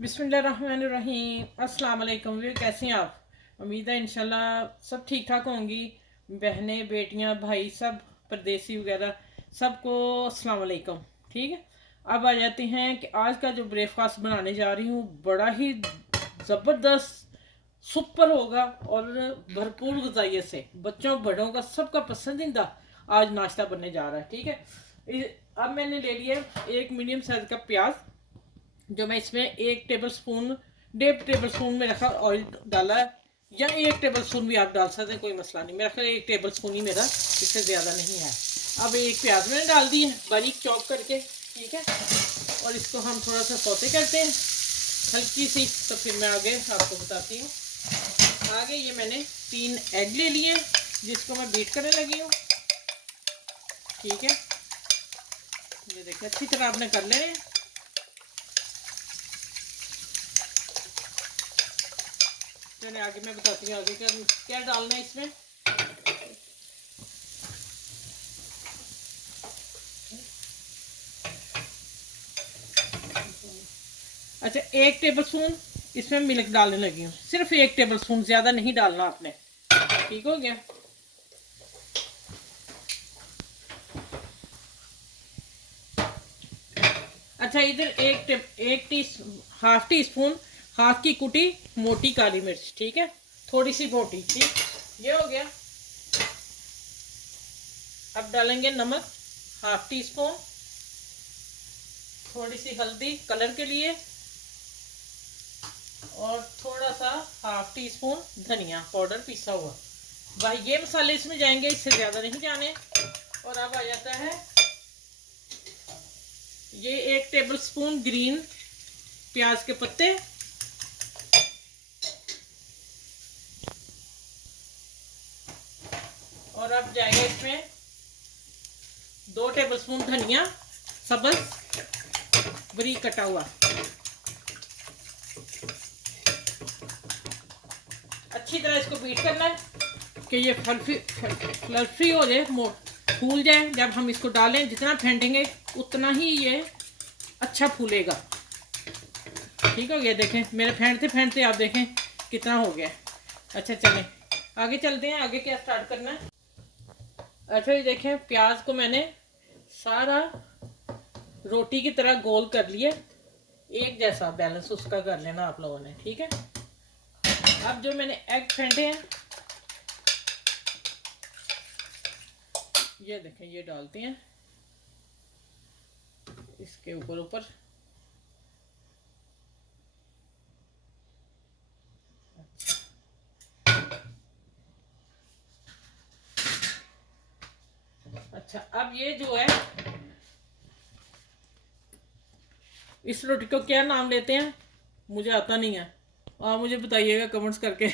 बिस्मिल्लाहिर्रहमानिर्रहीम। अस्सलाम वालेकुम। वे कैसे हैं आप? उम्मीद है इंशाल्लाह सब ठीक ठाक होंगी। बहनें बेटियां भाई सब परदेसी वगैरह सबको अस्सलाम वालेकुम। ठीक है, अब आ जाते हैं कि आज का जो ब्रेकफास्ट बनाने जा रही हूँ बड़ा ही ज़बरदस्त सुपर होगा और भरपूर गजाइयत से बच्चों बड़ों का सबका पसंदीदा आज नाश्ता बनने जा रहा है। ठीक है, अब मैंने ले लिया एक मीडियम साइज का प्याज, जो मैं इसमें 1 टेबल स्पून 1.5 टेबल स्पून में रखा ऑयल डाला है, या 1 टेबल स्पून भी आप डाल सकते हैं, कोई मसला नहीं। मेरा ख्याल 1 टेबल स्पून ही मेरा, इससे ज़्यादा नहीं है। अब एक प्याज मैंने डाल दी है बारीक चॉप करके। ठीक है, और इसको हम थोड़ा सा सौते करते हैं हल्की सी, तो फिर मैं आगे आपको बताती हूँ। आगे ये मैंने 3 एग ले लिए जिसको मैं बीट करने लगी हूँ। ठीक है, ये देखिए अच्छी तरह आपने कर लेने। चलिए आगे मैं बताती हूँ आगे क्या क्या डालना है इसमें। अच्छा, 1 टेबल स्पून इसमें मिल्क डालने लगी हूँ, सिर्फ 1 टेबल स्पून, ज़्यादा नहीं डालना आपने। ठीक हो गया। अच्छा, इधर हाफ टी स्पून हाथ की कुटी मोटी काली मिर्च। ठीक है, थोड़ी सी मोटी। ठीक, ये हो गया। अब डालेंगे नमक हाफ टी स्पून, थोड़ी सी हल्दी कलर के लिए, और थोड़ा सा हाफ टी स्पून धनिया पाउडर पिसा हुआ। भाई ये मसाले इसमें जाएंगे, इससे ज़्यादा नहीं जाने। और अब आ जाता है ये 1 टेबल स्पून ग्रीन प्याज के पत्ते, और अब जाएगा इसमें 2 टेबल स्पून धनिया सब्ज बारीक कटा हुआ। अच्छी तरह इसको बीट करना है कि ये फ्लफी हो जाए, फूल जाए। जब हम इसको डालें जितना फेंटेंगे उतना ही ये अच्छा फूलेगा। ठीक हो गया, देखें मेरे फेंटते फेंटते आप देखें कितना हो गया। अच्छा चलें आगे चलते हैं, आगे क्या स्टार्ट करना है। अच्छा ये देखें प्याज को मैंने सारा रोटी की तरह गोल कर लिया, एक जैसा बैलेंस उसका कर लेना आप लोगों ने। ठीक है, अब जो मैंने एग फेंटे हैं ये देखें, ये डालते हैं इसके ऊपर ऊपर। अच्छा, अब ये जो है इस रोटी को क्या नाम लेते हैं मुझे आता नहीं है, आप मुझे बताइएगा कमेंट्स करके।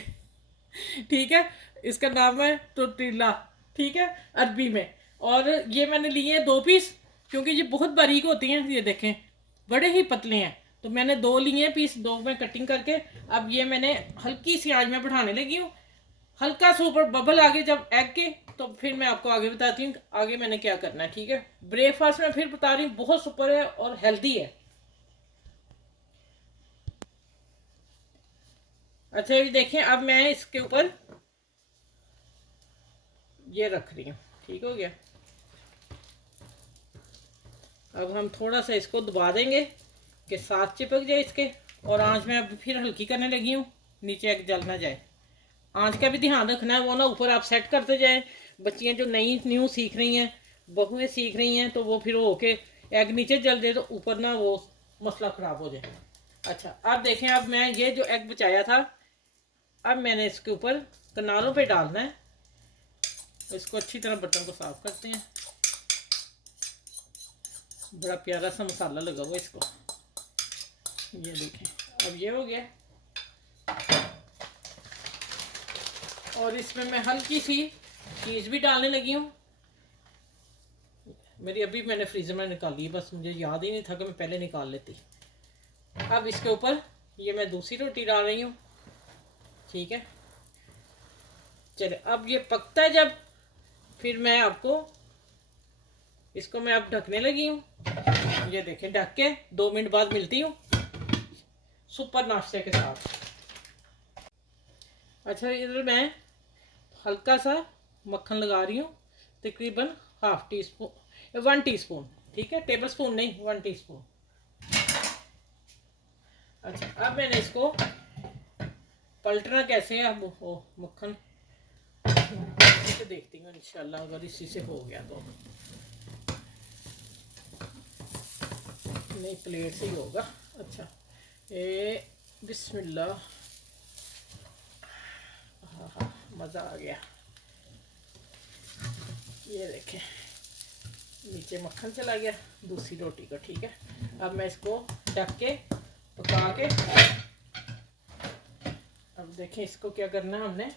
ठीक है, इसका नाम है टोर्टिला। ठीक है, अरबी में। और ये मैंने लिए हैं 2 पीस, क्योंकि ये बहुत बारीक होती हैं, ये देखें बड़े ही पतले हैं, तो मैंने 2 लिए हैं पीस, 2 में कटिंग करके। अब ये मैंने हल्की सी आंच में बढ़ाने लगी हूँ, हल्का सा ऊपर बबल आगे जब एग के, तो फिर मैं आपको आगे बताती हूँ आगे मैंने क्या करना है। ठीक है, ब्रेकफास्ट में फिर बता रही हूँ बहुत सुपर है और हेल्दी है। अच्छा ये देखें, अब मैं इसके ऊपर ये रख रही हूँ। ठीक हो गया, अब हम थोड़ा सा इसको दबा देंगे कि साथ चिपक जाए इसके। और आंच में अब फिर हल्की करने लगी हूँ, नीचे एग जल ना जाए। आंच का भी ध्यान रखना है, वो ना ऊपर आप सेट करते जाए। बच्चियाँ जो नई न्यू सीख रही हैं, बहुएं सीख रही हैं, तो वो फिर वो होके एग नीचे जल जाए तो ऊपर ना वो मसला ख़राब हो जाए। अच्छा अब देखें, अब मैं ये जो एग बचाया था अब मैंने इसके ऊपर किनारों पे डालना है। इसको अच्छी तरह बर्तन को साफ करते हैं। बड़ा प्यारा सा मसाला लगा हुआ इसको, ये देखें। अब ये हो गया, और इसमें मैं हल्की सी चीज़ भी डालने लगी हूँ। मेरी अभी मैंने फ्रीज़र में निकाली है, बस मुझे याद ही नहीं था कि मैं पहले निकाल लेती। अब इसके ऊपर ये मैं दूसरी रोटी डाल रही हूँ। ठीक है, चले अब ये पकता है जब, फिर मैं आपको इसको मैं अब ढकने लगी हूँ। ये देखें ढक के 2 मिनट बाद मिलती हूँ। सुपर नाश्ते के साथ। अच्छा, इधर मैं हल्का सा मक्खन लगा रही हूँ, तकरीबन 1/2 टीस्पून 1 टीस्पून, ठीक है, टेबल स्पून नहीं, 1 टीस्पून। अच्छा, अब मैंने इसको पलटना कैसे है, अब वो मक्खन इसे देखती हूँ इंशाल्लाह, अगर इसी से हो गया तो। नहीं, प्लेट से ही होगा। अच्छा, ये बिस्मिल्लाह, हाँ हाँ, मज़ा आ गया। ये देखें, नीचे मक्खन चला गया दूसरी रोटी का, ठीक है। अब मैं इसको ढक के पका के, अब देखें इसको क्या करना है हमने।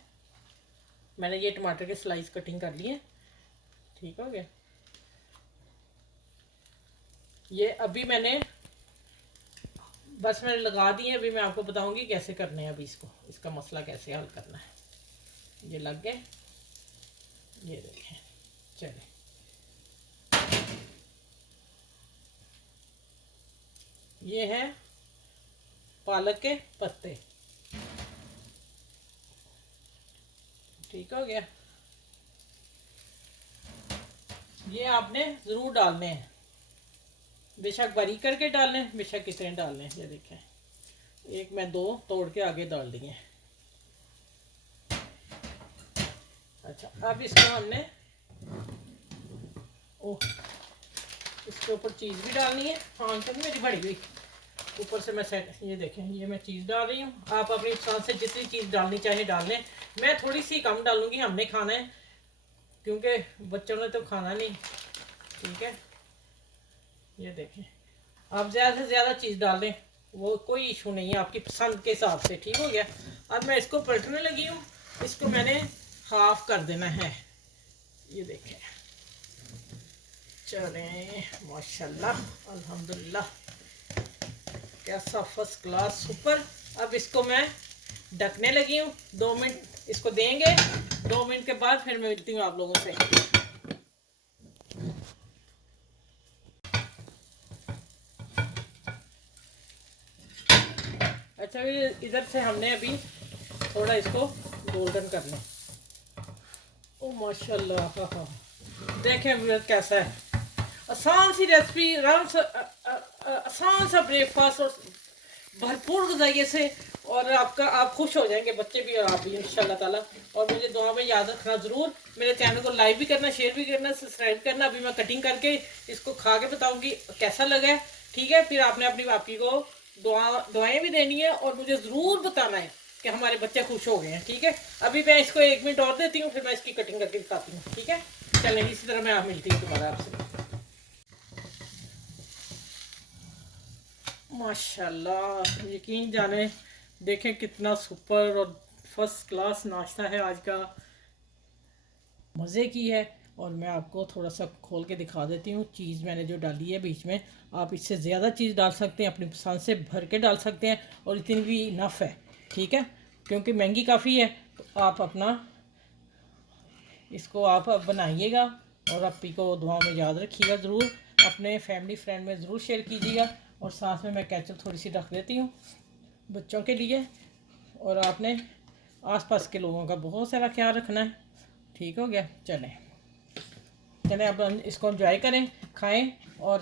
मैंने ये टमाटर के स्लाइस कटिंग कर लिए, ठीक हो गया। ये अभी मैंने मैंने लगा दिए, अभी मैं आपको बताऊंगी कैसे करने हैं अभी इसको, इसका मसला कैसे हल करना है। ये लग गए, ये देखें, चले। ये है पालक के पत्ते, ठीक हो गया। ये आपने ज़रूर डालने हैं, बेशक बारीक करके डालें, बेशक कितने डालने हैं। ये देखें, एक मैं 2 तोड़ के आगे डाल दिए। अच्छा, अब इसको हमने इसके ऊपर चीज़ भी डालनी है। हाँ, तो मेरी बड़ी हुई ऊपर से मैं सेट, ये देखें, ये मैं चीज़ डाल रही हूँ। आप अपनी पसंद से जितनी चीज़ डालनी चाहे डाल लें। मैं थोड़ी सी कम डालूंगी, हमने खाना है क्योंकि बच्चों ने तो खाना नहीं, ठीक है। ये देखें, आप ज़्यादा से ज़्यादा चीज़ डाल दें, वो कोई इशू नहीं है, आपकी पसंद के हिसाब से, ठीक हो गया। अब मैं इसको पलटने लगी हूँ, इसको मैंने हाफ कर देना है। ये देखें, चलें, माशाल्लाह, अल्हम्दुलिल्लाह, कैसा फर्स्ट क्लास, सुपर। अब इसको मैं ढकने लगी हूँ, 2 मिनट इसको देंगे। 2 मिनट के बाद फिर मैं मिलती हूँ आप लोगों से। अच्छा, इधर से हमने अभी थोड़ा इसको गोल्डन करना। ओ माशाल्लाह, हाँ हाँ, देखें कैसा है, आसान सी रेसिपी, आसान सा ब्रेकफास्ट और भरपूर ग़िज़ाइयत से, और आप खुश हो जाएंगे, बच्चे भी और आप भी इंशाल्लाह ताला। और मुझे दुआ में याद रखना ज़रूर, मेरे चैनल को लाइक भी करना, शेयर भी करना, सब्सक्राइब करना। अभी मैं कटिंग करके इसको खा के बताऊँगी कैसा लगा है, ठीक है। फिर आपने अपनी बापी को दुआएं भी देनी है और मुझे ज़रूर बताना है कि हमारे बच्चे खुश हो गए हैं, ठीक है। अभी मैं इसको 1 मिनट और देती हूँ, फिर मैं इसकी कटिंग करके दिखाती हूँ, ठीक है। चलें, इसी तरह मैं मिलती हूँ दोबारा आपसे। माशाल्लाह, यकीन जाने, देखें कितना सुपर और फर्स्ट क्लास नाश्ता है आज का, मज़े की है। और मैं आपको थोड़ा सा खोल के दिखा देती हूँ। चीज़ मैंने जो डाली है बीच में, आप इससे ज़्यादा चीज़ डाल सकते हैं, अपनी पसंद से भर के डाल सकते हैं, और इतनी भी इनफ है, ठीक है, क्योंकि महंगी काफ़ी है। तो आप अपना इसको आप बनाइएगा और अपनी को दुआ में याद रखिएगा ज़रूर, अपने फैमिली फ्रेंड में ज़रूर शेयर कीजिएगा। और साथ में मैं केचप थोड़ी सी रख देती हूँ बच्चों के लिए, और आपने आसपास के लोगों का बहुत सारा ख्याल रखना है, ठीक हो गया। चलें, अब इसको एंजॉय करें, खाएं, और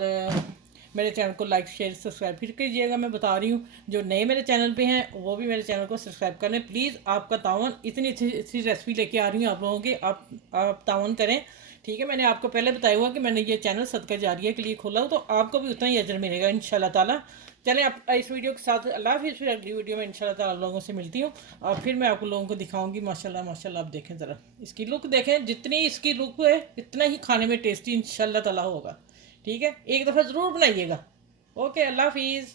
मेरे चैनल को लाइक शेयर सब्सक्राइब फिर कीजिएगा। मैं बता रही हूँ, जो नए मेरे चैनल पे हैं वो भी मेरे चैनल को सब्सक्राइब करें प्लीज़। आपका तावन, इतनी अच्छी रेसिपी लेके आ रही हूँ आप लोगों के, आप तावन करें, ठीक है। मैंने आपको पहले बताया हुआ कि मैंने ये चैनल सदका जारिया के लिए खोला हो, तो आपको भी उतना ही अजर मिलेगा इंशाल्लाह ताला। चलें, आप इस वीडियो के साथ अल्लाह हाफ़िज़, फिर अगली वीडियो में इंशाल्लाह ताला आप लोगों से मिलती हूँ, और फिर मैं आप लोगों को दिखाऊंगी। माशाल्लाह माशाल्लाह, आप देखें ज़रा इसकी लुक, देखें जितनी इसकी लुक है इतना ही खाने में टेस्टी इंशाल्लाह ताला होगा, ठीक है। एक दफ़ा ज़रूर बनाइएगा। ओके, अल्लाह हाफ़िज़।